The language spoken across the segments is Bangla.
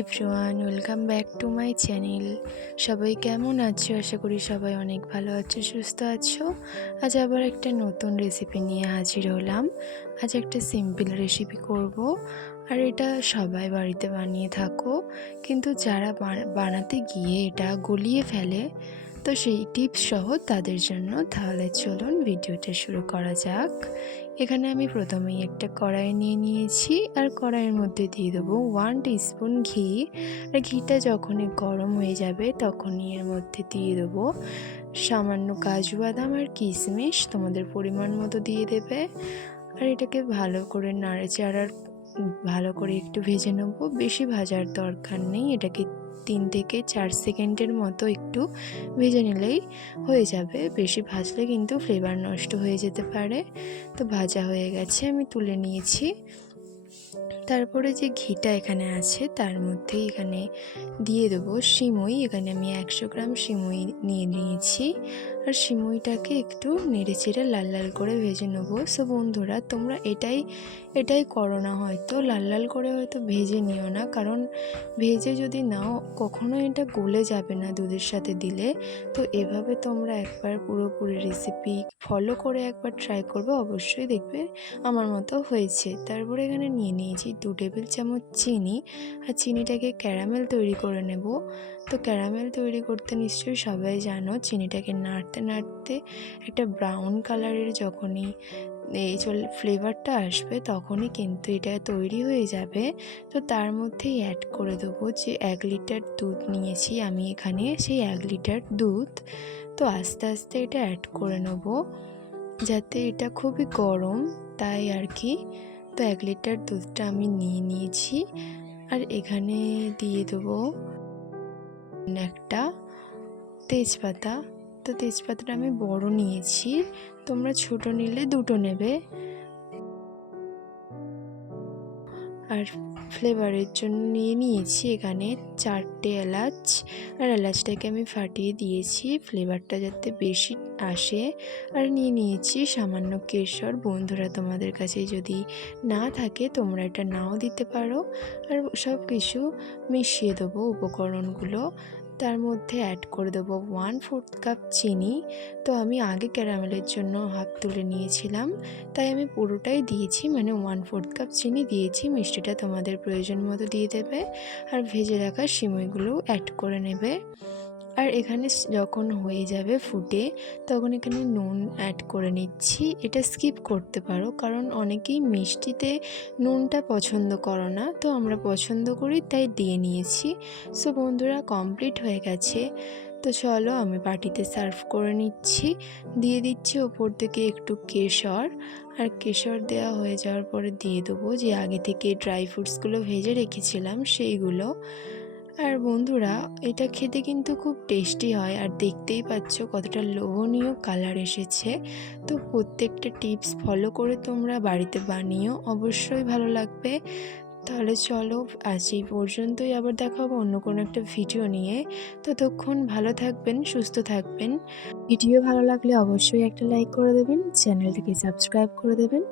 Everyone, welcome back to my channel. সবাই কেমন আছো? আশা করি সবাই অনেক ভালো আছো, সুস্থ আছো। আজ আবার একটা নতুন রেসিপি নিয়ে হাজির হলাম। আজ একটা সিম্পল রেসিপি করব, আর এটা সবাই বাড়িতে বানিয়ে থাকো, কিন্তু যারা বানাতে গিয়ে এটা গলিয়ে ফেলে, তো সেই টিপস সহ তাদের জন্য। তাহলে চলুন ভিডিওটা শুরু করা যাক। এখানে আমি প্রথমেই একটা কড়াই নিয়ে নিয়েছি, আর কড়াইয়ের মধ্যে দিয়ে দেবো 1 টিস্পুন ঘি। আর ঘিটা যখনই গরম হয়ে যাবে তখনই এর মধ্যে দিয়ে দেবো সামান্য কাজু বাদাম আর কিশমিশ, তোমাদের পরিমাণ মতো দিয়ে দেবে। আর এটাকে ভালো করে নাড়াচাড়ার ভালো করে একটু ভেজে নেব। বেশি ভাজার দরকার নেই, এটাকে 3 থেকে 4 সেকেন্ডের মতো একটু ভেজে নিলেই হয়ে যাবে। বেশি ভাজলে কিন্তু ফ্লেভার নষ্ট হয়ে যেতে পারে। তো ভাজা হয়ে গেছে, আমি তুলে নিয়েছি। তারপরে যে ঘিটা এখানে আছে তার মধ্যে এখানে দিয়ে দেবো সিমুই। এখানে আমি 100 গ্রাম সিমুই নিয়ে নিয়েছি, আর সিমুইটাকে একটু নেড়ে চেড়ে লাল লাল করে ভেজে নেবো। সো বন্ধুরা, তোমরা এটাই করো না, হয়তো লাল লাল করে হয়তো ভেজে নিও না, কারণ ভেজে যদি নাও কখনো এটা গলে যাবে না দুধের সাথে দিলে। তো এভাবে তোমরা একবার পুরোপুরি রেসিপি ফলো করে একবার ট্রাই করবে, অবশ্যই দেখবে আমার মতো হয়েছে। তারপরে এখানে নিয়ে নিয়েছি 2 টেবিল চামচ চিনি, আর চিনিটাকে ক্যারামেল তৈরি করে নেব। তো ক্যারামেল তৈরি করতে নিশ্চয়ই সবাই জানো, চিনিটাকে নাড়তে নাড়তে একটা ব্রাউন কালারের যখনই এই ফ্লেভারটা আসবে তখনই কিন্তু এটা তৈরি হয়ে যাবে। তো তার মধ্যেই অ্যাড করে দেবো যে 1 লিটার দুধ নিয়েছি আমি এখানে, সেই 1 লিটার দুধ। তো আস্তে আস্তে এটা অ্যাড করে নেব, যাতে এটা খুবই গরম তাই আর কি। তো 1 লিটার দুধটা আমি নিয়ে নিয়েছি, আর এখানে দিয়ে দেবো একটা তেজপাতা। তো তেজপাতাটা আমি বড় নিয়েছি, তোমরা ছোট নিলে 2টো নেবে। আর ফ্লেভারের জন্য নিয়ে নিয়েছি এখানে 4টে এলাচ, আর এলাচটাকে আমি ফাটিয়ে দিয়েছি ফ্লেভারটা যাতে বেশি আসে। আর নিয়ে নিয়েছি সামান্য কেশর। বন্ধুরা, তোমাদের কাছে যদি না থাকে তোমরা এটা নাও দিতে পারো। আর সব কিছু মিশিয়ে দেবো উপকরণগুলো। তার মধ্যে অ্যাড করে দেবো 1/4 কাপ চিনি। তো আমি আগে ক্যারামেলের জন্য হাফ তুলে নিয়েছিলাম, তাই আমি পুরোটাই দিয়েছি, মানে 1/4 কাপ চিনি দিয়েছি। মিষ্টিটা তোমাদের প্রয়োজন মতো দিয়ে দেবে, আর ভেজে রাখা সিমইগুলো অ্যাড করে নেবে। আর এখানে যখন হয়ে যাবে ফুটে, তখন এখানে নুন অ্যাড করে নিচ্ছি। এটা স্কিপ করতে পারো, কারণ অনেকেই মিষ্টিতে নুনটা পছন্দ করো না, তো আমরা পছন্দ করি তাই দিয়ে নিয়েছি। সো বন্ধুরা, কমপ্লিট হয়ে গেছে। তো চলো আমি বাটিতে সার্ভ করে নিচ্ছি। দিয়ে দিচ্ছি ওপর থেকে একটু কেশর, আর কেশর দেওয়া হয়ে যাওয়ার পরে দিয়ে দেবো যে আগে থেকে ড্রাই ফ্রুটসগুলো ভেজে রেখেছিলাম সেইগুলো। আর বন্ধুরা, এটা খেতে কিন্তু খুব টেস্টি হয়, আর দেখতেই পাচ্ছ কতটা লোভনীয় কালার এসেছে। তো প্রত্যেকটা টিপস ফলো করে তোমরা বাড়িতে বানিও, অবশ্যই ভালো লাগবে। তাহলে চলো আজ এই পর্যন্তই, আবার দেখা হবে অন্য কোনো একটা ভিডিও নিয়ে। ততক্ষণ ভালো থাকবেন, সুস্থ থাকবেন। ভিডিও ভালো লাগলে অবশ্যই একটা লাইক করে দেবেন, চ্যানেলটাকে সাবস্ক্রাইব করে দেবেন।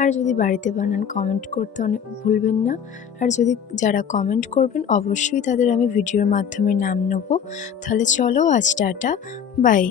আর যদি বাড়িতে বানান কমেন্ট করতে ভুলবেন না। আর যারা কমেন্ট করবেন অবশ্যই তাদের আমি ভিডিওর মাধ্যমে নাম নেব। তাহলে চলো আজ টাটা, বাই।